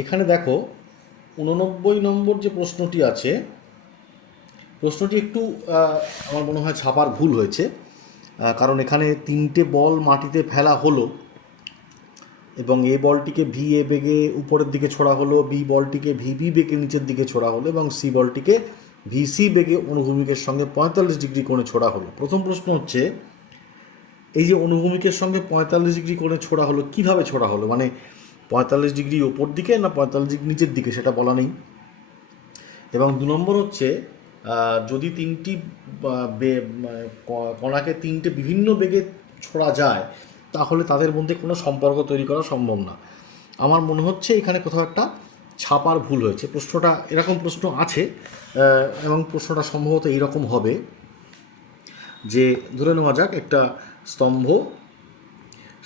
এখানে দেখো 89 নম্বর যে প্রশ্নটি আছে, প্রশ্নটি একটু আমার মনে হয় ছাপার ভুল হয়েছে। কারণ এখানে 3টে বল মাটিতে ফেলা হলো এবং এ বলটিকে ভি এ বেগে উপরের দিকে ছোড়া হলো, বি বলটিকে ভিবি বেগে নিচের দিকে ছোড়া হলো এবং সি বলটিকে ভিসি বেগে অনুভূমিকের সঙ্গে 45 ডিগ্রি কোণে ছোড়া হলো। প্রথম প্রশ্ন হচ্ছে, এই যে অনুভূমিকের সঙ্গে 45 ডিগ্রি কোণে ছোড়া হলো, কিভাবে ছোড়া হলো? মানে 45 ডিগ্রি ওপর দিকে না 45 ডিগ্রি নিচের দিকে, সেটা বলা নেই। এবং 2 নম্বর হচ্ছে, যদি তিনটি কণাকে 3টে বিভিন্ন বেগে ছোড়া যায় তাহলে তাদের মধ্যে কোনো সম্পর্ক তৈরি করা সম্ভব না। আমার মনে হচ্ছে এখানে কোথাও একটা ছাপার ভুল হয়েছে। প্রশ্নটা এরকম প্রশ্ন আছে এবং প্রশ্নটা সম্ভবত এইরকম হবে যে, ধরে নেওয়া যাক একটা স্তম্ভ,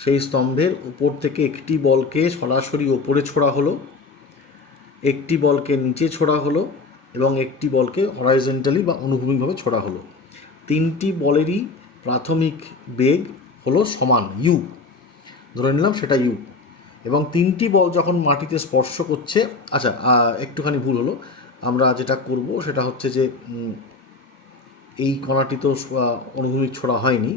সেই স্তম্ভের উপর থেকে একটি বলকে সরাসরি ওপরে ছোড়া হলো, একটি বলকে নিচে ছোড়া হলো এবং একটি বলকে হরাইজন্টালি বা অনুভূমিকভাবে ছোড়া হলো। 3টি বলেরই প্রাথমিক বেগ হলো সমান ইউ, ধরে নিলাম সেটা ইউ। এবং 3টি বল যখন মাটিতে স্পর্শ করছে, আচ্ছা একটুখানি ভুল হলো, আমরা যেটা করব সেটা হচ্ছে যে এই কণাটি তো অনুভূমিক ছোড়া হয়নি,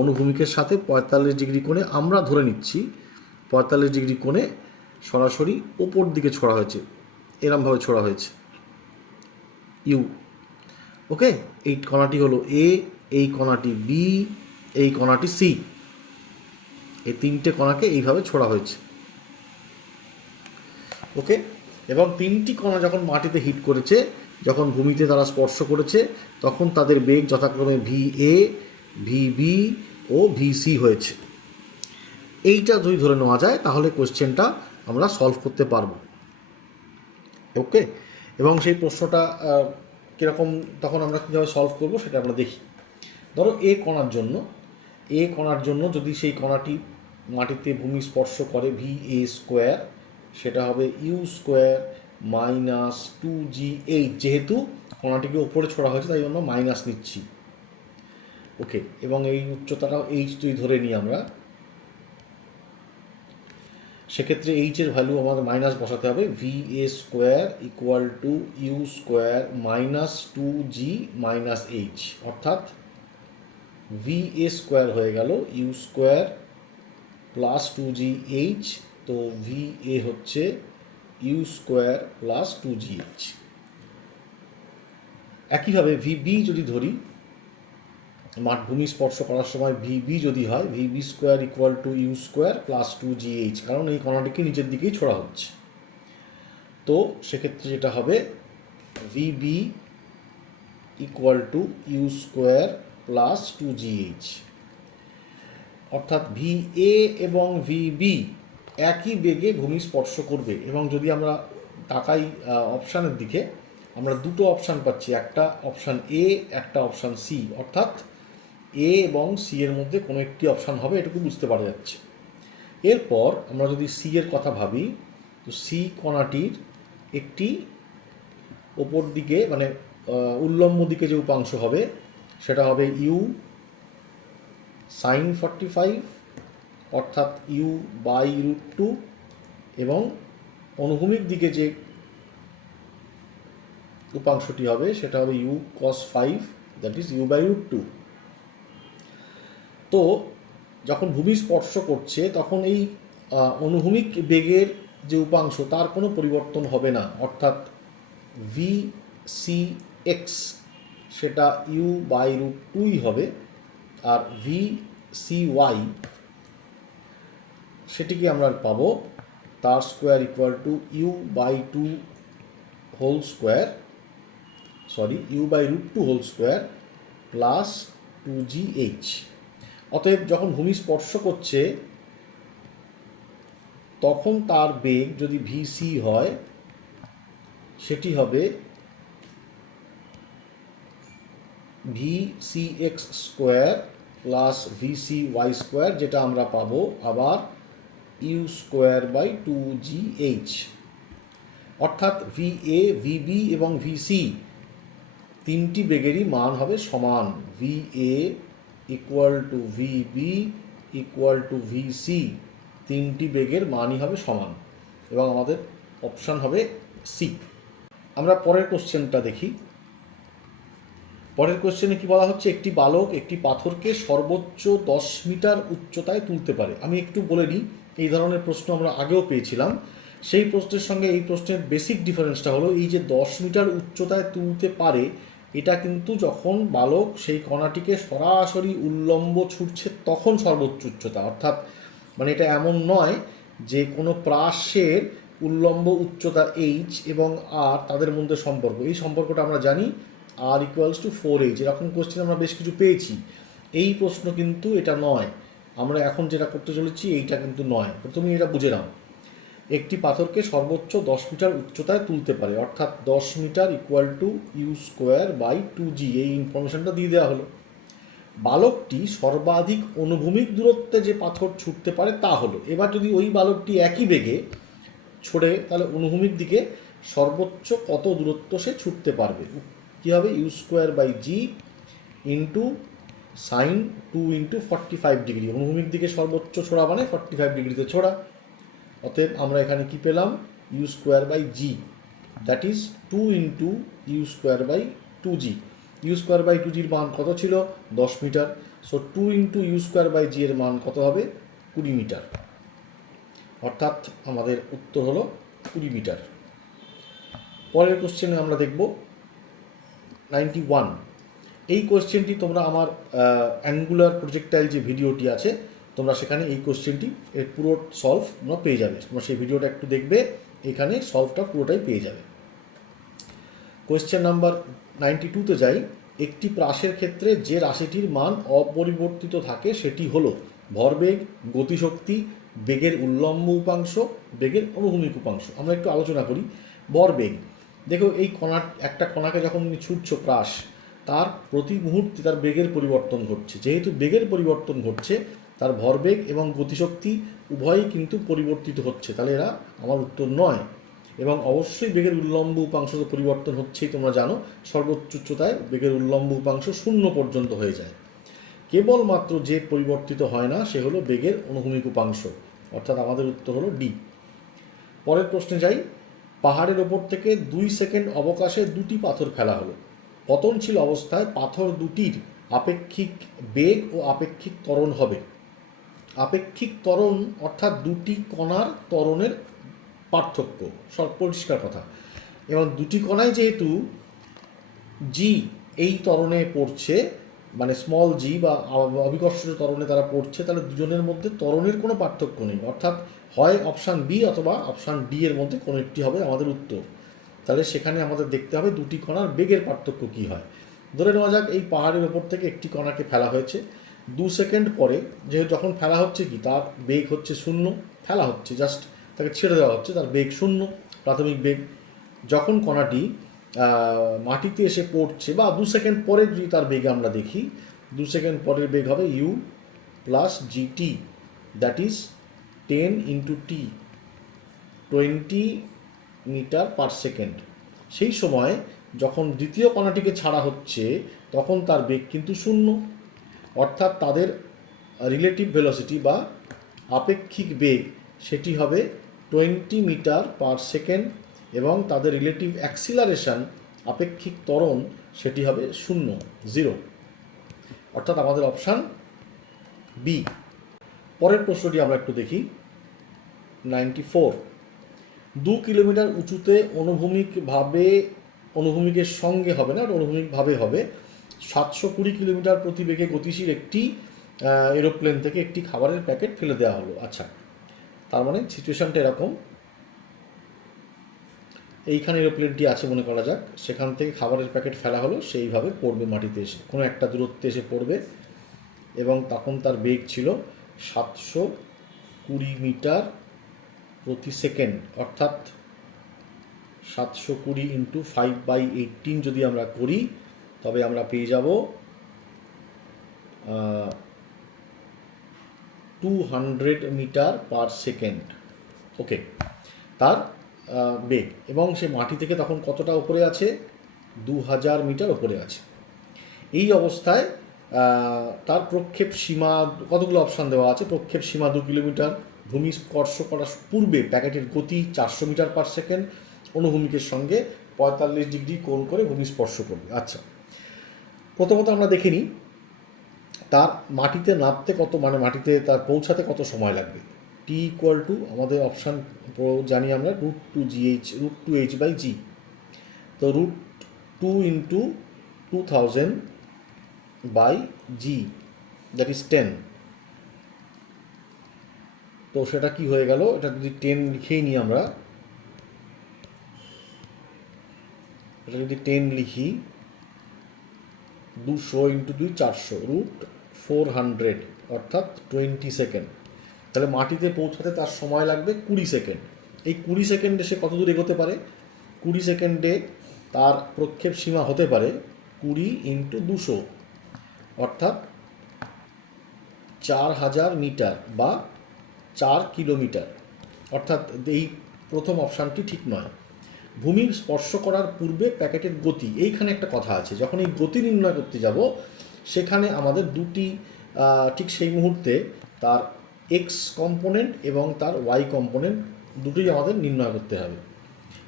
অনুভূমিকের সাথে 45 ডিগ্রি কোণে আমরা ধরে নিচ্ছি 45 ডিগ্রি কোণে সরাসরি ওপর দিকে ছোড়া হয়েছে, এরমভাবে ছোড়া হয়েছে ইউ। ওকে, এই কণাটি হলো এ, এই কণাটি বি, এই কণাটি সি। এই 3টে কণাকে এইভাবে ছোড়া হয়েছে। ওকে, এবং 3টি কণা যখন মাটিতে হিট করেছে, যখন ভূমিতে তারা স্পর্শ করেছে, তখন তাদের বেগ যথাক্রমে ভি এ, ভি বি ও ভি সি হয়েছে। এইটা যদি ধরে নেওয়া যায় তাহলে কোশ্চেনটা আমরা সলভ করতে পারবো। ওকে, এবং সেই প্রশ্নটা কীরকম তখন আমরা কীভাবে সলভ করবো সেটা আমরা দেখি। ধরো এ কণার জন্য যদি সেই কণাটি মাটিতে ভূমি স্পর্শ করে ভি এ স্কোয়ার, সেটা হবে ইউ স্কোয়ার মাইনাস 2GH, যেহেতু কণাটিকে ওপরে ছোড়া হয়েছে তাই আমরা মাইনাস নিচ্ছি। ওকে, এবং এই উচ্চতাটাও এইচ যদি ধরে নিই আমরা, সেক্ষেত্রে এইচের ভ্যালু আমাদের মাইনাস বসাতে হবে, V A square equal to U square minus 2G minus H, অর্থাৎ ভি এ স্কোয়ার হয়ে গেল ইউ স্কোয়ার প্লাস 2GH, তো ভি এ হচ্ছে ইউ স্কোয়ার প্লাস 2GH। একইভাবে ভিবি যদি ধরি, ভূমি স্পর্শ করার সময় ভিবি যদি হয়, VB square equal to U square plus 2GH, কারণ এই কণাটিকে নিচের দিকেই ছোড়া হচ্ছে। তো সেক্ষেত্রে যেটা হবে VB equal to U square plus 2GH, অর্থাৎ ভি এ এবং ভিবি একই বেগে ভূমি স্পর্শ করবে। এবং যদি আমরা তাকাই অপশানের দিকে, আমরা দুটো অপশান পাচ্ছি, একটা অপশান এ, একটা অপশান সি, অর্থাৎ এ এবং সি এর মধ্যে কোনো একটি অপশান হবে, এটুকু বুঝতে পারা যাচ্ছে। এরপর আমরা যদি সি এর কথা ভাবি, তো সি কণাটির একটি ওপর দিকে মানে উল্লম্ব দিকে যে উপাংশ হবে সেটা হবে ইউ সাইন 45, অর্থাৎ ইউ বাই √2, এবং অনুভূমিক দিকে যে উপাংশটি হবে সেটা হবে U cos 5, that is U by √2। তো যখন ভূমি স্পর্শ করছে তখন এই অনুভূমিক বেগের যে উপাংশ তার কোনো পরিবর্তন হবে না, অর্থাৎ ভি সি এক্স সেটা ইউ বাই √2ই হবে, আর ভি সি ওয়াই সেটিকে আমরা পাবো তার square equal to U by 2 whole square, sorry U by √2 whole square plus 2GH। অতএব যখন ভূমি স্পর্শ করছে তখন তার বেগ যদি ভিসি হয় সেটি হবে V C X square plus VC Y square, যেটা আমরা পাবো আবার ইউ স্কোয়ার বাই 2GH। অর্থাৎ ভি এ, ভিবি এবং ভিসি 3টি বেগেরই মান হবে সমান, V A equal to VB equal to VC, 3টি বেগের মানই হবে সমান। এবং আমাদের অপশান হবে সি। আমরা পরের কোশ্চেনটা দেখি। পরের কোশ্চেনে কি বলা হচ্ছে, একটি বালক একটি পাথরকে সর্বোচ্চ 10 মিটার উচ্চতায় তুলতে পারে। আমি একটু বলে নিই, এই ধরনের প্রশ্ন আমরা আগেও পেয়েছিলাম। সেই প্রশ্নের সঙ্গে এই প্রশ্নের বেসিক ডিফারেন্সটা হলো এই যে 10 মিটার উচ্চতায় তুলতে পারে, এটা কিন্তু যখন বালক সেই কণাটিকে সরাসরি উল্লম্ব ছুটছে তখন সর্বোচ্চ উচ্চতা। অর্থাৎ মানে এটা এমন নয় যে কোনো প্রাসের উল্লম্ব উচ্চতা এইচ এবং আর তাদের মধ্যে সম্পর্ক, এই সম্পর্কটা আমরা জানি আর ইকুয়ালস টু 4h। এরকম কোশ্চেন আমরা বেশ কিছু পেয়েছি। এই প্রশ্ন কিন্তু এটা নয়, আমরা এখন যেটা করতে চলেছি এইটা কিন্তু নয়। তুমি এটা বুঝে নাও, একটি পাথরকে সর্বোচ্চ 10 মিটার উচ্চতায় তুলতে পারে, অর্থাৎ 10 মিটার ইকুয়াল টু u²/2g, এই ইনফরমেশনটা দিয়ে দেওয়া হলো। বালকটি সর্বাধিক অনুভূমিক দূরত্বে যে পাথর ছুটতে পারে তা হলো। এবার যদি ওই বালকটি একই বেগে ছোড়ে তাহলে অনুভূমিক দিকে সর্বোচ্চ কত দূরত্ব সে ছুটতে পারবে। কী হবে, u²/g into sign 2 into 45 degree. অনুভূমিক দিকে সর্বোচ্চ ছোড়া মানে 45 ডিগ্রিতে ছোড়া। অতএব আমরা এখানে কি পেলাম, u²/g, that is 2 into u²/2g। u²/2gর মান কত ছিল, 10 মিটার। সো 2 ইন্টু u²/g এর মান কত হবে, 20 মিটার। অর্থাৎ আমাদের উত্তর হলো 20 মিটার। পরের কোশ্চেনে আমরা দেখব 91। এই কোশ্চেনটি তোমরা আমার অ্যাঙ্গুলার প্রজেক্টাইল যে ভিডিওটি আছে, তোমরা সেখানে এই কোশ্চেনটি এর পুরো সলভ তোমরা পেয়ে যাবে। তোমরা সেই ভিডিওটা একটু দেখবে, এখানে সলভটা পুরোটাই পেয়ে যাবে। কোয়েশ্চেন নাম্বার 92তে যাই। একটি প্রাসের ক্ষেত্রে যে রাশিটির মান অপরিবর্তিত থাকে সেটি হলো ভরবেগ, গতিশক্তি, বেগের উল্লম্ব উপাংশ, বেগের অনুভূমিক উপাংশ। আমরা একটু আলোচনা করি। ভরবেগ, দেখো এই একটা কণাকে যখন ছুটছো প্রাস, তার প্রতি মুহূর্তে তার বেগের পরিবর্তন ঘটছে। যেহেতু বেগের পরিবর্তন ঘটছে, তার ভরবেগ এবং গতিশক্তি উভয়ই কিন্তু পরিবর্তিত হচ্ছে, তাহলে এরা আমার উত্তর নয়। এবং অবশ্যই বেগের উল্লম্ব উপাংশ তো পরিবর্তন হচ্ছেই, তোমরা জানো সর্বোচ্চ উচ্চতায় বেগের উল্লম্ব উপাংশ 0 পর্যন্ত হয়ে যায়। কেবলমাত্র যে পরিবর্তিত হয় না সে হলো বেগের অনুভূমিক উপাংশ, অর্থাৎ আমাদের উত্তর হলো ডি। পরের প্রশ্নে যাই। পাহাড়ের ওপর থেকে 2 সেকেন্ড অবকাশে দুটি পাথর ফেলা হলো। পতনশীল অবস্থায় পাথর দুটির আপেক্ষিক বেগ ও আপেক্ষিক ত্বরণ হবে। আপেক্ষিক ত্বরণ অর্থাৎ দুটি কণার ত্বরণের পার্থক্য, সব পরিষ্কার কথা। এবং দুটি কণায় যেহেতু জি এই ত্বরণে পড়ছে, মানে স্মল জি বা অবিকর্ষজ ত্বরণে তারা পড়ছে, তাহলে দুজনের মধ্যে ত্বরণের কোনো পার্থক্য নেই। অর্থাৎ হয় অপশান বি অথবা অপশান ডি এর মধ্যে কোনো একটি হবে আমাদের উত্তর। তাহলে সেখানে আমাদের দেখতে হবে দুটি কণার বেগের পার্থক্য কী হয়। ধরে নেওয়া যাক এই পাহাড়ের ওপর থেকে একটি কণাকে ফেলা হয়েছে। 2 সেকেন্ড পরে, যেহেতু যখন ফেলা হচ্ছে কি তার বেগ হচ্ছে 0, ফেলা হচ্ছে জাস্ট তাকে ছেড়ে দেওয়া হচ্ছে, তার বেগ 0 প্রাথমিক বেগ। যখন কণাটি মাটিতে এসে পড়ছে বা 2 সেকেন্ড পরে যদি তার বেগ আমরা দেখি, 2 সেকেন্ড পরের বেগ হবে u plus gt, that is 10 into T, 20 metre per second. সেই সময় যখন দ্বিতীয় কণাটিকে ছাড়া হচ্ছে তখন তার বেগ কিন্তু 0, অর্থাৎ তাদের রিলেটিভ ভেলোসিটি বা আপেক্ষিক বেগ সেটি হবে 20 মিটার পার সেকেন্ড, এবং তাদের রিলেটিভ অ্যাক্সিলারেশন আপেক্ষিক ত্বরণ সেটি হবে 0, অর্থাৎ আমাদের অপশান বি। পরের প্রশ্নটি আমরা একটু দেখি 94। 2 কিলোমিটার উঁচুতে অনুভূমিকের সঙ্গে হবে না, অনুভূমিকভাবে হবে 720 কিলোমিটার প্রতি বেগে গতিশীল একটি এরোপ্লেন থেকে একটি খাবারের প্যাকেট ফেলে দেওয়া হলো। আচ্ছা, তার মানে সিচুয়েশানটা এরকম, এইখানে এরোপ্লেনটি আছে মনে করা যাক, সেখান থেকে খাবারের প্যাকেট ফেলা হলো, সেইভাবে পড়বে মাটিতে এসে, কোনো একটা দূরত্বে এসে পড়বে, এবং তখন তার বেগ ছিল 720 মিটার প্রতি সেকেন্ড, অর্থাৎ 720 ইন্টু 5/18 যদি আমরা করি তবে আমরা পেয়ে যাব 200 মিটার পার সেকেন্ড। ওকে, তার বেগ, এবং সে মাটি থেকে তখন কতটা উপরে আছে, 2000 মিটার উপরে আছে। এই অবস্থায় তার প্রক্ষেপ সীমা, কতগুলো অপশান দেওয়া আছে, প্রক্ষেপ সীমা 2 কিলোমিটার, ভূমি স্পর্শ করার পূর্বে প্যাকেটের গতি 400 মিটার পার সেকেন্ড, অনুভূমিকের সঙ্গে 45 ডিগ্রি কোণ করে ভূমি স্পর্শ করবে। আচ্ছা, প্রথমত আমরা দেখে নিই তার মাটিতে নামতে কত, মানে মাটিতে তার পৌঁছাতে কত সময় লাগবে। টি ইকুয়াল টু আমাদের অপশান জানি আমরা √2h/g। তো √2 ইন্টু 2000/g, দ্যাট ইজ 10। তো সেটা কি হয়ে গেল, এটা যদি 10 লিখেই নিই আমরা, এটা যদি 10 লিখি, 200 ইন্টু 2 400, √400 অর্থাৎ 20 সেকেন্ড। তাহলে মাটিতে পৌঁছাতে তার সময় লাগবে 20 সেকেন্ড। এই 20 সেকেন্ডে সে কত দূর এগোতে পারে? 20 সেকেন্ডে তার প্রক্ষেপ সীমা হতে পারে 20 ইন্টু 200 অর্থাৎ 4000 মিটার বা 4 কিলোমিটার। অর্থাৎ এই প্রথম অপশানটি ঠিক নয়। ভূমির স্পর্শ করার পূর্বে প্যাকেটের গতি, এইখানে একটা কথা আছে, যখন এই গতি নির্ণয় করতে যাব সেখানে আমাদের দুটি ঠিক সেই মুহূর্তে তার এক্স কম্পোনেন্ট এবং তার ওয়াই কম্পোনেন্ট দুটোই আমাদের নির্ণয় করতে হবে।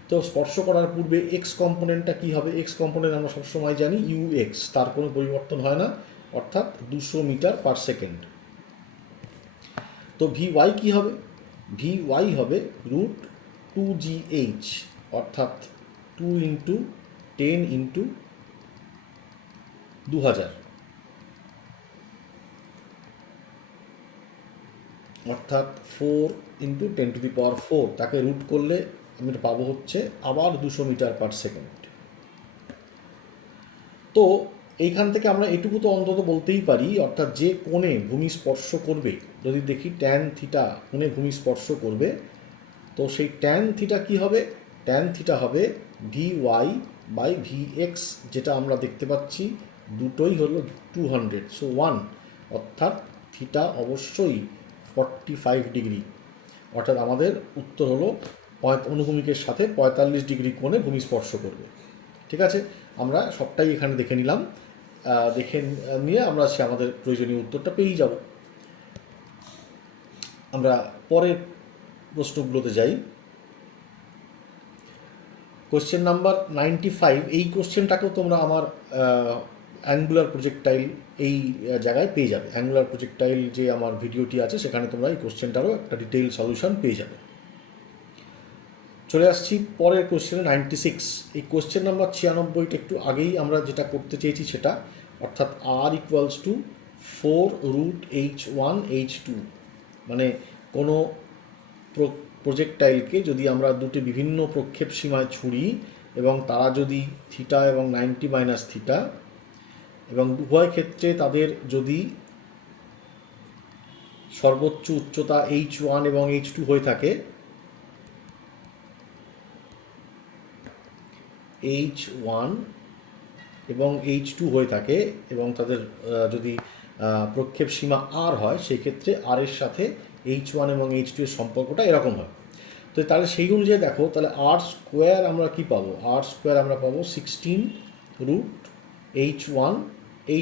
তো স্পর্শ করার পূর্বে এক্স কম্পোনেন্টটা কী হবে? এক্স কম্পোনেন্ট আমরা সবসময় জানি ইউএক্স, তার কোনো পরিবর্তন হয় না, অর্থাৎ 200 মিটার পার সেকেন্ড। তো ভিওয়াই কী হবে? ভিওয়াই হবে √2gh অর্থাৎ 2 ইন্টু 10 ইন্টু 2000 অর্থাৎ 4 ইন্টু 10⁴, তাকে রুট করলে আমি পাবো হচ্ছে আবার 200 মিটার পার সেকেন্ড। তো এইখান থেকে আমরা এটুকু তো অন্তত বলতেই পারি, অর্থাৎ যে কোণে ভূমি স্পর্শ করবে, যদি দেখি ট্যান থিটা কোণে ভূমি স্পর্শ করবে, তো সেই ট্যান থিটা কী হবে? ট্যান থিটা হবে VY/VX, যেটা আমরা দেখতে পাচ্ছি দুটোই হলো 200, সো 1, অর্থাৎ থিটা অবশ্যই 45 ডিগ্রি। অর্থাৎ আমাদের উত্তর হলো অনুভূমিকের সাথে 45 ডিগ্রি কোণে ভূমি স্পর্শ করবে। ঠিক আছে, আমরা সবটাই এখানে দেখে নিলাম, দেখে নিয়ে আমরা সে আমাদের প্রয়োজনীয় উত্তরটা পেয়েই যাব। আমরা পরের প্রশ্নগুলোতে যাই। কোশ্চেন নাম্বার 95, এই কোশ্চেনটাকেও তোমরা আমার অ্যাঙ্গুলার প্রজেক্টাইল এই জায়গায় পেয়ে যাবে। অ্যাঙ্গুলার প্রজেক্টাইল যে আমার ভিডিওটি আছে সেখানে তোমরা এই কোশ্চেনটারও একটা ডিটেইল সলিউশন পেয়ে যাবে। চলে আসছি পরের কোশ্চেনে 96। এই কোশ্চেন নাম্বার 96টা একটু আগেই আমরা যেটা করতে চেয়েছি সেটা, অর্থাৎ R ইকুয়ালস টু 4√h1h2, মানে কোনো প্রজেক্টাইলকে যদি আমরা দুটি বিভিন্ন প্রক্ষেপ সীমায় ছুড়ি এবং তারা যদি থিটা এবং 90 মাইনাস থিটা এবং উভয় ক্ষেত্রে তাদের যদি সর্বোচ্চ উচ্চতা h1 এবং h2 হয়ে থাকে, h1 এবং h2 হয়ে থাকে এবং তাদের যদি প্রক্ষেপ সীমা r হয়, সেই ক্ষেত্রে r এর সাথে h1 এবং h2 এর সম্পর্কটা এরকম হয়। তো তাহলে সেই অনুযায়ী দেখো, তাহলে r² আমরা কি পাবো? r² আমরা পাবো 16√h1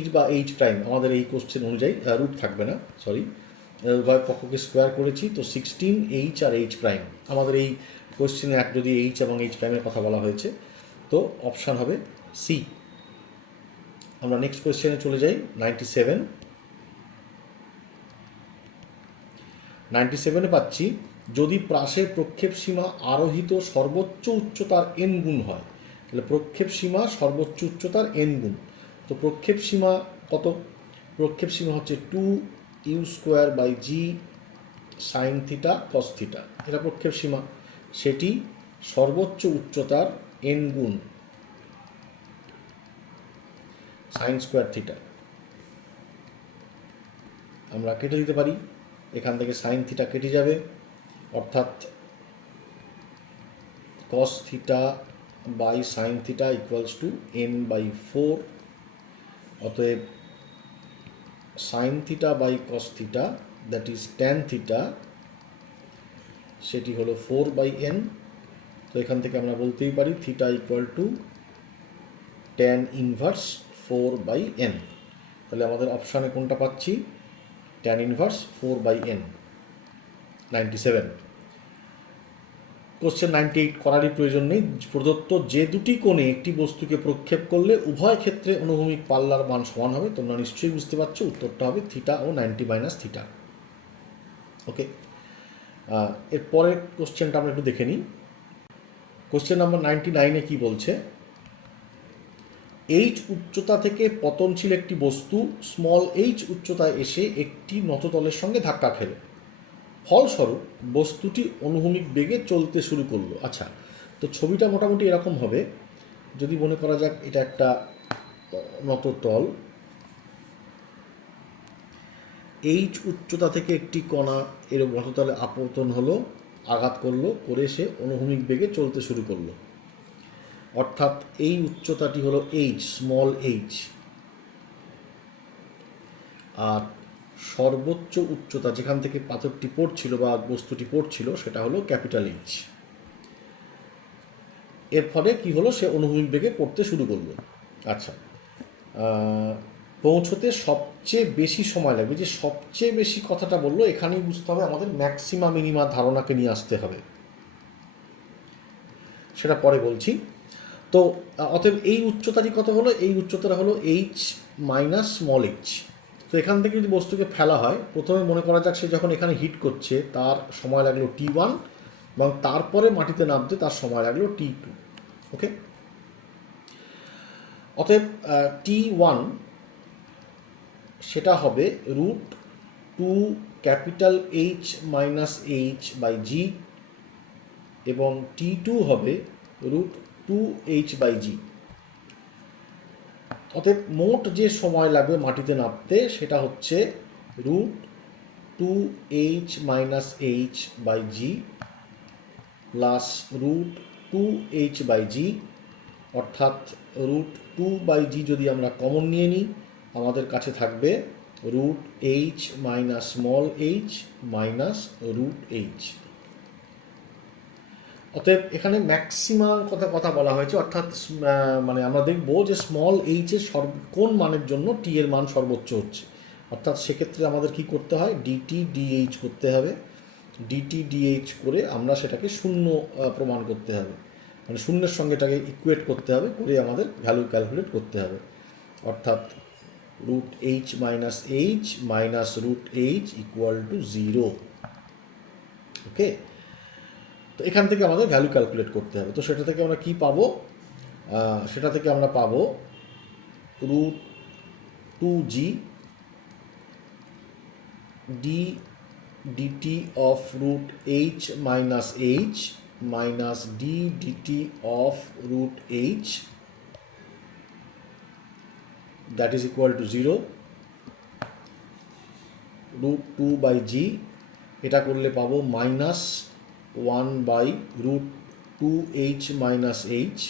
h বা h প্রাইম, আমাদের এই কোশ্চেন অনুযায়ী রুট থাকবে না, সরি, উভয় পক্ষকে স্কোয়ার করেছি, তো 16h আর h প্রাইম। আমাদের এই কোশ্চেনে যদি h এবং h প্রাইমের কথা বলা হয়েছে, তো অপশান হবে সি। আমরা নেক্সট কোয়েশ্চেনে চলে যাই। 97 পাচ্ছি, যদি প্রাসের প্রক্ষেপ সীমা আরোহিত সর্বোচ্চ উচ্চতার n গুণ হয়, তাহলে প্রক্ষেপ সীমা সর্বোচ্চ উচ্চতার n গুণ। তো প্রক্ষেপ সীমা কত? প্রক্ষেপ সীমা হচ্ছে 2u²/g sign theta cos theta, এটা প্রক্ষেপ সীমা, সেটি সর্বোচ্চ উচ্চতার n গুণ সাইন স্কোয়ার থিটা। আমরা কেটে দিতে পারি, এখান থেকে সাইন থিটা কেটে যাবে, অর্থাৎ cos theta by sine theta equals to n/4। অতএব sine theta by cos theta, that is tan theta, সেটি হলো 4/n। তো এখান থেকে আমরা বলতেই পারি theta equal to tan inverse 4/n। তাহলে আমাদের অপশানে কোনটা পাচ্ছি? Tan inverse 4/n। 97। কোশ্চেন 98 করারই প্রয়োজন নেই। প্রদত্ত যে দুটি কোণে একটি বস্তুকে প্রক্ষেপ করলে উভয় ক্ষেত্রে অনুভূমিক পাল্লার মান সমান হবে, তোমরা নিশ্চয়ই বুঝতে পারছো উত্তরটা হবে থিটা ও 90 মাইনাস থিটা। ওকে, এরপরের কোশ্চেনটা আমরা একটু দেখে নিই। কোশ্চেন নাম্বার 99-এ কি বলছে, এইচ উচ্চতা থেকে পতনশীল একটি বস্তু স্মল এইচ উচ্চতায় এসে একটি নততলের সঙ্গে ধাক্কা খেলো, ফলস্বরূপ বস্তুটি অনুভূমিক বেগে চলতে শুরু করলো। আচ্ছা, তো ছবিটা মোটামুটি এরকম হবে। যদি মনে করা যাক এটা একটা নততল, এইচ উচ্চতা থেকে একটি কণা এর নততলে আপতন হলো, আঘাত করলো, করে সে অনুভূমিক বেগে চলতে শুরু করলো। অর্থাৎ এই উচ্চতাটি হলো এইচ, স্মল এইচ, আর সর্বোচ্চ উচ্চতা যেখান থেকে পাথরটি পড়ছিল বা বস্তুটি পড়ছিল সেটা হলো ক্যাপিটাল এইচ। এর ফলে কি হলো, সে অনুভূমিক বেগে পড়তে শুরু করলো। আচ্ছা, পৌঁছতে সবচেয়ে বেশি সময় লাগবে, যে সবচেয়ে বেশি কথাটা বললো এখানেই বুঝতে হবে আমাদের ম্যাক্সিমা মিনিমা ধারণাকে নিয়ে আসতে হবে, সেটা পরে বলছি। তো অতএব এই উচ্চতাটি কত হলো, এই উচ্চতাটা হলো এইচ মাইনাস স্মল এইচ। তো এখান থেকে যদি বস্তুকে ফেলা হয়, প্রথমে মনে করা যাক সে যখন এখানে হিট করছে তার সময় লাগলো T1 এবং তারপরে মাটিতে নামতে তার সময় লাগলো T2। ওকে, অতএব T1 সেটা হবে √2 capital H minus H by G, এবং T2 হবে √2h/g। অতএব মোট যে সময় লাগবে মাটিতে নামতে সেটা হচ্ছে √2h minus H by G plus √2h/g, অর্থাৎ √2/g যদি আমরা কমন নিয়ে নিই আমাদের কাছে থাকবে √h minus small H minus √h। অতএব এখানে ম্যাক্সিমাম কথা বলা হয়েছে, অর্থাৎ মানে আমরা দেখব যে স্মল এইচের কোন মানের জন্য টি এর মান সর্বোচ্চ হচ্ছে। অর্থাৎ সেক্ষেত্রে আমাদের কি করতে হয়, ডিটি ডিএইচ করতে হবে। ডিটি ডিএইচ করে আমরা সেটাকে শূন্য প্রমাণ করতে হবে, মানে শূন্যের সঙ্গে এটাকে ইকুয়েট করতে হবে, করে আমাদের ভ্যালু ক্যালকুলেট করতে হবে। অর্থাৎ √h minus H minus √h equal to 0। ওকে, তো এখান থেকে আমাদের ভ্যালু ক্যালকুলেট করতে হবে। তো সেটা থেকে আমরা কি পাবো, সেটা থেকে আমরা পাবো √2g d/dt of √h minus h minus d/dt of √h, that is equal to 0। √2/g এটা করলে পাবো -1/√2h মাইনাস h,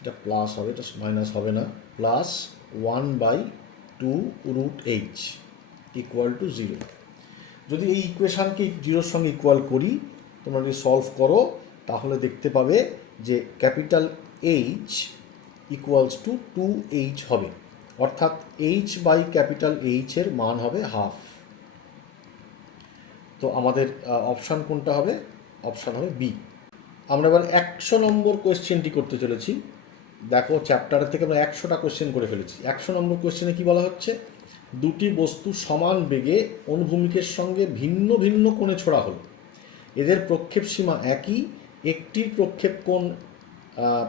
এটা প্লাস হবে, এটা মাইনাস হবে না, প্লাস 1/2√h ইকুয়াল টু 0। যদি এই ইকুয়েশানকে 0-র সঙ্গে ইকুয়াল করি, তোমরা যদি সলভ করো তাহলে দেখতে পাবে যে capital H equals to 2h হবে, অর্থাৎ h বাই ক্যাপিটাল এইচের মান হবে হাফ। তো আমাদের অপশান কোনটা হবে, অপশান হবে বি। আমরা এবার 100 নম্বর কোয়েশ্চেনটি করতে চলেছি। দেখো, চ্যাপ্টারের থেকে আমরা 100টা কোয়েশ্চেন করে ফেলেছি। 100 নম্বর কোয়েশ্চেনে কি বলা হচ্ছে, দুটি বস্তু সমান বেগে অনুভূমিকের সঙ্গে ভিন্ন ভিন্ন কোণে ছোড়া হলো, এদের প্রক্ষেপ সীমা একই, একটির প্রক্ষেপ কোণ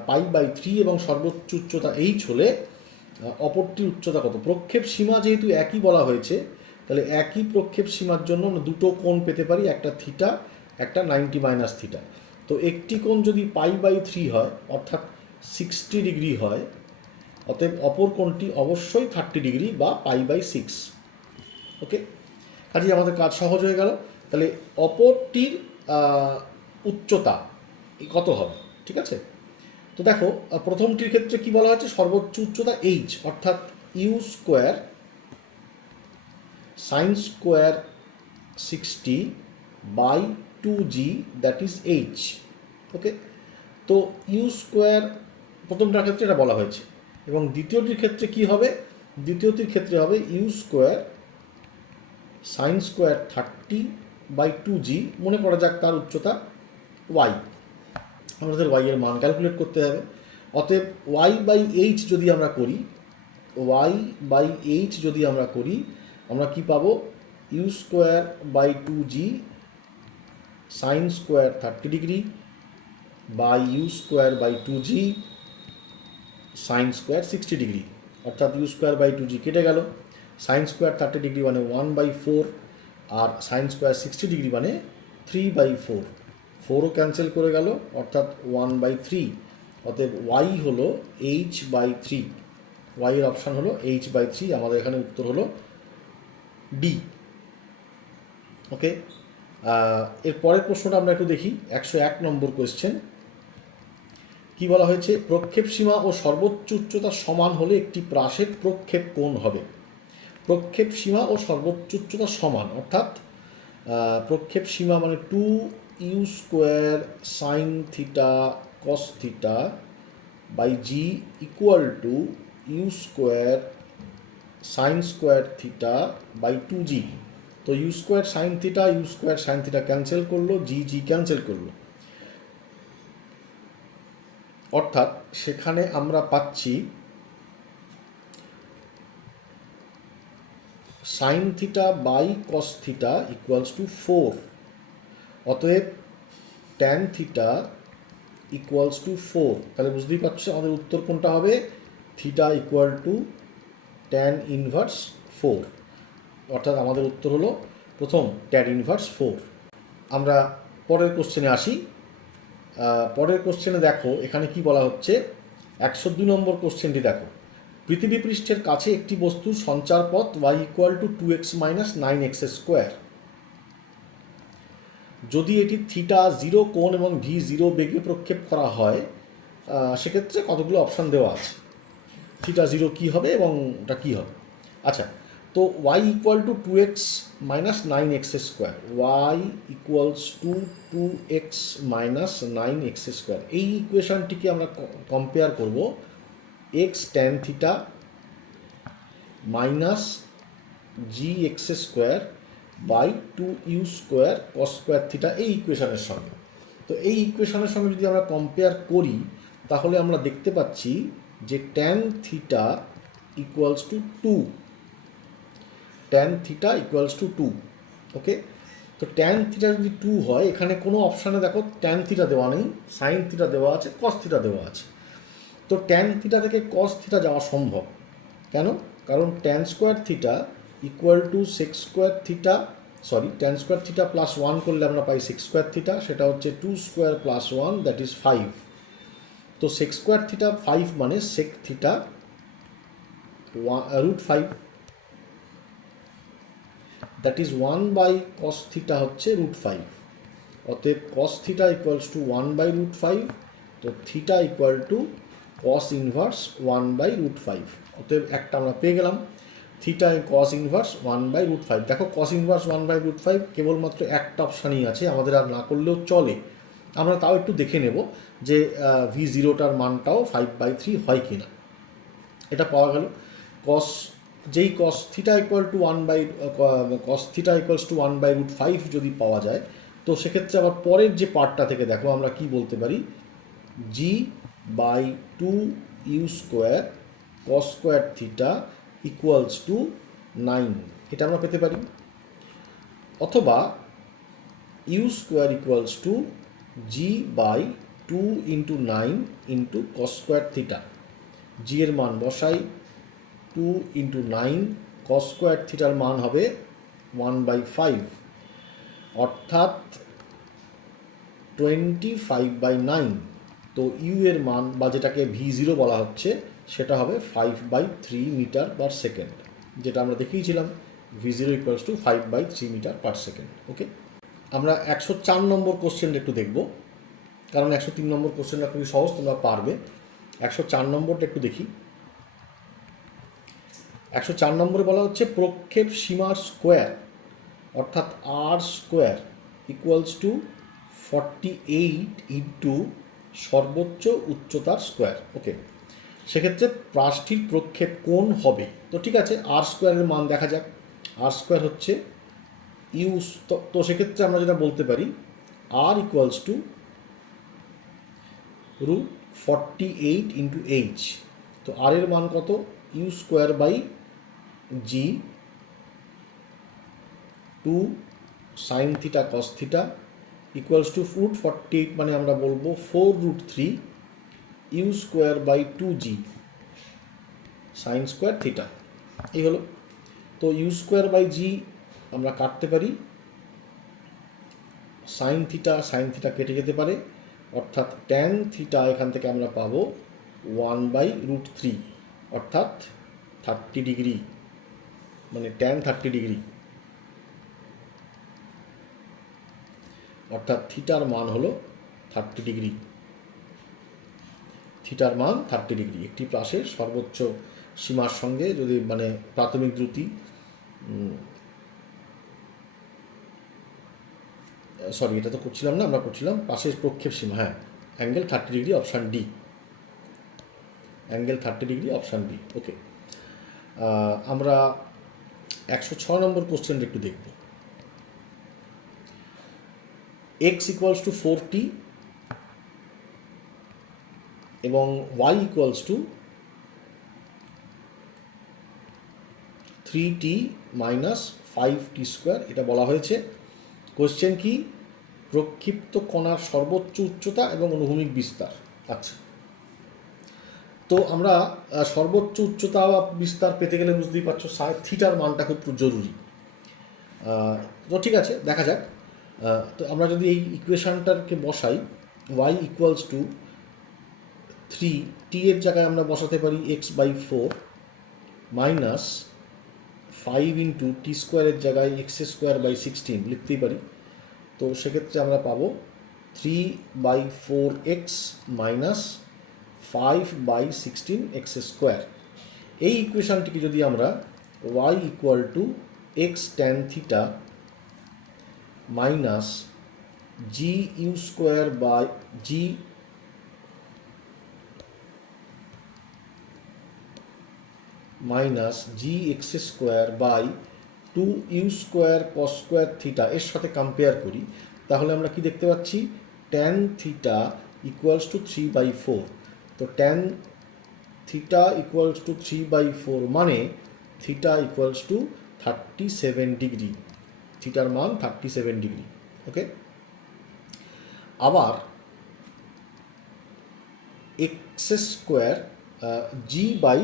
π/3 এবং সর্বোচ্চ উচ্চতা এইচ হলে অপরটির উচ্চতা কত। প্রক্ষেপ সীমা যেহেতু একই বলা হয়েছে, তাহলে একই প্রক্ষেপ সীমার জন্য আমরা দুটো কোণ পেতে পারি, একটা থিটা, একটা 90 মাইনাস থিটা। তো একটি কোণ যদি π/3 হয় অর্থাৎ 60 ডিগ্রি হয়, অতএব অপর কোণটি অবশ্যই 30 ডিগ্রি বা π/6। ওকে, কাজেই আমাদের কাজ সহজ হয়ে গেল। তাহলে অপরটির উচ্চতা কত হবে, ঠিক আছে। তো দেখো, প্রথমটির ক্ষেত্রে কি বলা হচ্ছে, সর্বোচ্চ উচ্চতা এইচ, অর্থাৎ u² sin square 60/2g, that is H. Okay, তো u² প্রথমটার ক্ষেত্রে এটা বলা হয়েছে, এবং দ্বিতীয়টির ক্ষেত্রে কি হবে, দ্বিতীয়টির ক্ষেত্রে হবে u² সাইন স্কোয়ার 30/2g, মনে করা যাক তার উচ্চতা y। আমাদের y এর মান ক্যালকুলেট করতে হবে। অতএব y/h যদি আমরা করি, y/h যদি আমরা করি, আমরা কি পাবো? u²/2g sine square 30° by u²/2g sine square 60°, অর্থাৎ u²/2g কেটে গেল। সাইন স্কোয়ার 30° মানে 1/4, আর সাইন স্কোয়ার 60° মানে 3/4। 4ও ক্যান্সেল করে গেল, অর্থাৎ 1/3। অতএব y হলো h/3। y এর অপশান হলো h/3। আমাদের এখানে উত্তর হলো ডি। ওকে, এর পরের প্রশ্নটা আমরা একটু দেখি। 101 নম্বর কোয়েশ্চেন। কি বলা হয়েছে? প্রক্ষেপ সীমা ও সর্বোচ্চ উচ্চতা সমান হলে একটি প্রাসের প্রক্ষেপ কোণ হবে। প্রক্ষেপ সীমা ও সর্বোচ্চ উচ্চতা সমান, অর্থাৎ প্রক্ষেপ সীমা মানে 2u² sine theta cos theta by G equal to u² sine square theta by 2g। তো u² sine theta u² sine theta cancel করলো, জি ক্যান্সেল করলো, অর্থাৎ সেখানে আমরা পাচ্ছি sine theta by cos theta equals to 4। অতএব tan theta equals to 4। তাহলে বুঝতেই পারছো আমাদের উত্তর কোনটা হবে? Theta equal to tan inverse 4। অর্থাৎ আমাদের উত্তর হলো প্রথম ট্যান ইনভার্স 4। আমরা পরের কোশ্চেনে আসি। পরের কোশ্চেনে দেখো এখানে কি বলা হচ্ছে। 102 নম্বর কোশ্চেনটি দেখো। পৃথিবী পৃষ্ঠের কাছে একটি বস্তুর সঞ্চার পথ y equal to 2x minus 9x²। যদি এটি থিটা 0 কোণ এবং v0 বেগে প্রক্ষেপ করা হয়, সেক্ষেত্রে কতগুলো অপশান দেওয়া আছে। থিটা 0 কী হবে এবং ওটা কী হবে? আচ্ছা, তো y equal to 2x minus 9x², y equals to 2x minus 9x²। এই ইকুয়েশানটিকে আমরা কম্পেয়ার করব x tan theta minus gx² by 2u² cos square theta, এই ইকুয়েশানের সঙ্গে। তো এই ইকুয়েশানের সঙ্গে যদি আমরা কম্পেয়ার করি, তাহলে আমরা দেখতে পাচ্ছি যে tan theta equals two 2, tan theta equals two 2। ওকে, তো ট্যান থিটা যদি 2 হয়, এখানে কোনো অপশানে দেখো ট্যান থিটা দেওয়া নেই, সাইন থিটা দেওয়া আছে, কস থিটা দেওয়া আছে। তো ট্যান থিটা থেকে কস থিটা যাওয়া সম্ভব। কেন? কারণ tan square theta equal to sec theta, tan square theta plus 1 করলে আমরা পাই সেক² থিটা, সেটা হচ্ছে 2² প্লাস 1, দ্যাট ইজ 5। তো সেক² থিটা 5 মানে sec theta √5, that is 1/cos theta হচ্ছে √5। অতএব cos থিটা ইকুয়ালস টু 1/√5। তো theta equal to cos inverse 1/√5। অতএব একটা আমরা পেয়ে গেলাম, থিটা cos ইনভার্স 1/√5। দেখো cos ইনভার্স 1/√5 কেবলমাত্র একটা অপশানই আছে, আমাদের আর না করলেও চলে। আমরা তাও একটু দেখে নেব যে v0টার মানটাও 5/3 হয় কি না। এটা পাওয়া গেল। যেই cos theta equal to cos theta equals to 1/√5 যদি পাওয়া যায়, তো সেক্ষেত্রে আবার পরের যে পার্টটা থেকে দেখো আমরা কি বলতে পারি, g/2u² cos square theta equals to 9, এটা আমরা পেতে পারি। অথবা u² equals to g/2 into 9 into cos square theta. G এর মান বসাই, 2 ইন্টু 9, cos স্কোয়ার থিটার মান হবে 1/5, অর্থাৎ 25/9। তো ইউ এর মান বা যেটাকে v0 বলা হচ্ছে সেটা হবে 5/3 মিটার পার সেকেন্ড, যেটা আমরা দেখিয়েছিলাম v0 equals to 5/3 metre per second. Okay, আমরা 104 নম্বর কোশ্চেনটা একটু দেখব, কারণ 103 নম্বর কোশ্চেনটা খুবই সহজ, তোমরা পারবে। 104 নম্বরটা একটু দেখি। 104 নম্বরে বলা হচ্ছে প্রক্ষেপ সীমার স্কোয়ার, অর্থাৎ r² ইকুয়ালস টু 48 ইন্টু সর্বোচ্চ উচ্চতার স্কোয়ার। ওকে, সেক্ষেত্রে প্রাসটির প্রক্ষেপ কোণ হবে। তো ঠিক আছে, r² এর মান দেখা যাক। r² হচ্ছে ইউ, তো সেক্ষেত্রে আমরা যেটা বলতে পারি R equals to root 48 into H. তো আর এর মান কত? U square by G 2 sine theta cos theta equals to root 48, মানে আমরা বলবো 4√3 U square by 2g sine square theta. এই হলো। তো ইউ স্কোয়ার বাই জি আমরা কাটতে পারি, সাইন থিটা কেটে যেতে পারে, অর্থাৎ ট্যান থিটা এখান থেকে আমরা পাবো 1/√3, অর্থাৎ 30 ডিগ্রি, মানে ট্যান 30 ডিগ্রি, অর্থাৎ থিটার মান হলো 30 ডিগ্রি। থিটার মান 30 ডিগ্রি একটি প্রাসের সর্বোচ্চ সীমার সঙ্গে যদি মানে প্রাথমিক দ্রুতি, সরি এটা তো করছিলাম না, আমরা করছিলাম পাশের প্রক্ষেপ সীমা। হ্যাঁ, angle 30 degree, option D, angle 30 degree, option B. Okay, আমরা 106 নম্বর কোশ্চেনটা একটু দেখব। এক্স ইকুয়ালস টু 4t এবং Y equals to 3t minus 5t square, এটা বলা হয়েছে। কোশ্চেন কি? প্রক্ষিপ্ত কণার সর্বোচ্চ উচ্চতা এবং অনুভূমিক বিস্তার। আচ্ছা, তো আমরা সর্বোচ্চ উচ্চতা বা বিস্তার পেতে গেলে বুঝতেই পারছো থিটার মানটা খুব জরুরি। তো ঠিক আছে, দেখা যাক। তো আমরা যদি এই ইকুয়েশানটাকে বসাই, ওয়াই ইকুয়ালস টু 3t এর জায়গায় আমরা বসাতে পারি x/4 মাইনাস 5 ইন্টু টি স্কোয়ারের জায়গায় x²/16 লিখতেই পারি। তো সেক্ষেত্রে আমরা পাবো 3/4x মাইনাস 5/16x²। এই ইকুয়েশানটিকে যদি আমরা y equal to x tan theta minus G U square by G minus G x²/2u² cos square theta এর সাথে কম্পেয়ার করি, তাহলে আমরা কি দেখতে পাচ্ছি? Tan theta equals to 3/4। তো ট্যান থিটা ইকুয়ালস টু 3/4 মানে থিটা ইকুয়ালস টু 37 ডিগ্রি, থিটার মান 37 ডিগ্রি। ওকে, আবার x² g/2u²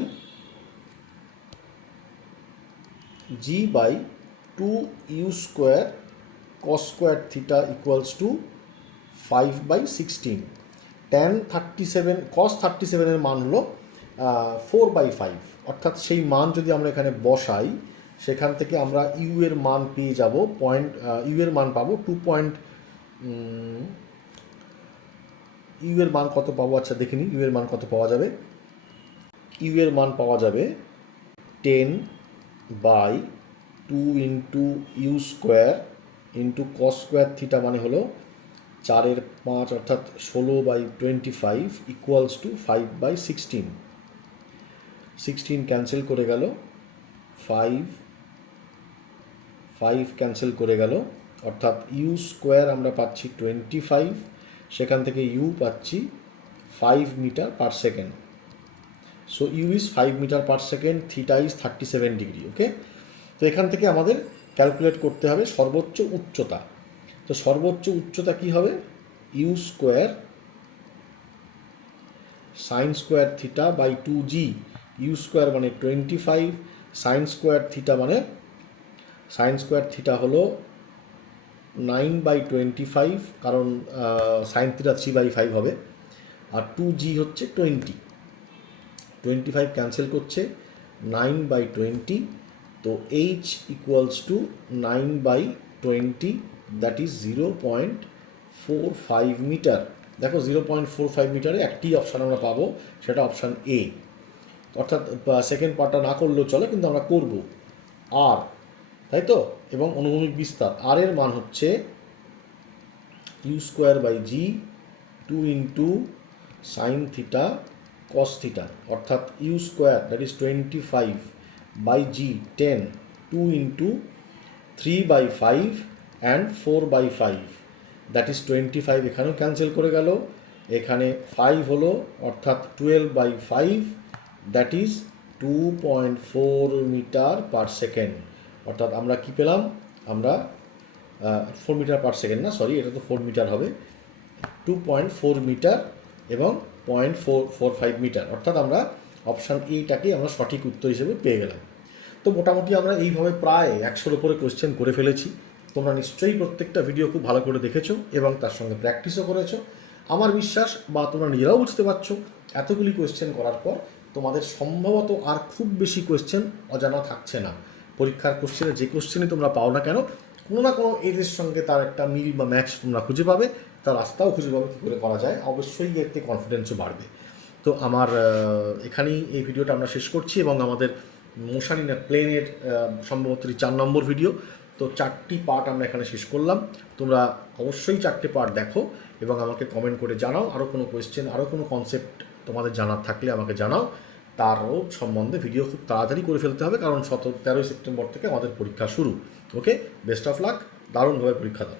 cos square theta equals two 5/16। Tan 37 cos 37 এর মান হলো 4/5, অর্থাৎ সেই মান যদি আমরা এখানে বসাই, সেখান থেকে আমরা ইউ এর মান পেয়ে যাব ইউ এর মান পাবো ইউ এর মান কত পাবো? আচ্ছা দেখে নিই ইউ এর মান কত পাওয়া যাবে। ইউ এর মান পাওয়া যাবে 10/2 into U square into cos square theta, মানে হলো 4/5 অর্থাৎ 16/25 ইকুয়ালস টু 5/16। 16 ক্যান্সেল করে গেল, 5 ক্যান্সেল করে গেল, অর্থাৎ ইউ স্কোয়ার আমরা পাচ্ছি 25, সেখান থেকে ইউ পাচ্ছি 5 metre per second. So U is 5 metre per second, theta is 37 degree. Okay, তো এখান থেকে আমাদের ক্যালকুলেট করতে হবে সর্বোচ্চ উচ্চতা। তো সর্বোচ্চ উচ্চতা কি হবে? U square sine square theta by 2g। U square মানে 25, সাইন স্কোয়ার থিটা হলো 9/25, কারণ সাইন থিটা 3/5 হবে, আর 2g হচ্ছে 25 ক্যান্সেল করছে, 9/20। তো h equals to 9/20, that is 0.45 metre. দেখো 0.45 মিটারে একটি অপশান আমরা পাবো, সেটা অপশান এ, অর্থাৎ সেকেন্ড পার্টটা না করলেও চলে, কিন্তু আমরা করব আর, তাই তো। এবং অনুভূমিক বিস্তার আর এর মান হচ্ছে u²/g 2 into sign theta cos theta, অর্থাৎ u² that is 25/g 10, 2 into 3/5 and 4/5, that is 25, এখানেও ক্যান্সেল করে গেল। এখানে 5 হলো, অর্থাৎ 12/5, that is 2.4 metre per second. অর্থাৎ আমরা কি পেলাম, আমরা 4 মিটার পার সেকেন্ড না, সরি, এটা তো 4 মিটার হবে, 2.4 মিটার এবং 0.445 মিটার। অর্থাৎ আমরা অপশান এইটাকেই আমরা সঠিক উত্তর হিসেবে পেয়ে গেলাম। তো মোটামুটি আমরা এইভাবে প্রায় 100-র উপরে কোয়েশ্চেন করে ফেলেছি। তোমরা নিশ্চয়ই প্রত্যেকটা ভিডিও খুব ভালো করে দেখেছো এবং তার সঙ্গে প্র্যাকটিসও করেছো। আমার বিশ্বাস, বা তোমরা নিজেরাও বুঝতে পারছো, এতগুলি কোয়েশ্চেন করার পর তোমাদের সম্ভবত আর খুব বেশি কোয়েশ্চেন অজানা থাকছে না। পরীক্ষার কোশ্চেনে যে কোশ্চেনই তোমরা পাও না কেন, কোনো না কোনো এদের সঙ্গে তার একটা মিল বা ম্যাচ তোমরা খুঁজে পাবে, তার রাস্তাও খুঁজে পাবে কী করে করা যায়। অবশ্যই এতে কনফিডেন্সও বাড়বে। তো আমার এখানেই এই ভিডিওটা আমরা শেষ করছি এবং আমাদের মশারি না প্লেনের সম্ভবত 4 নম্বর ভিডিও। তো 4টি পার্ট আমরা এখানে শেষ করলাম। তোমরা অবশ্যই 4টে পার্ট দেখো এবং আমাকে কমেন্ট করে জানাও। আরও কোনো কোয়েশ্চেন, আরও কোনো কনসেপ্ট তোমাদের জানার থাকলে আমাকে জানাও। তারও সম্বন্ধে ভিডিও খুব তাড়াতাড়ি করে ফেলতে হবে, কারণ 13ই সেপ্টেম্বর থেকে আমাদের পরীক্ষা শুরু। ওকে, বেস্ট অফ লাক, দারুণভাবে পরীক্ষা দাও।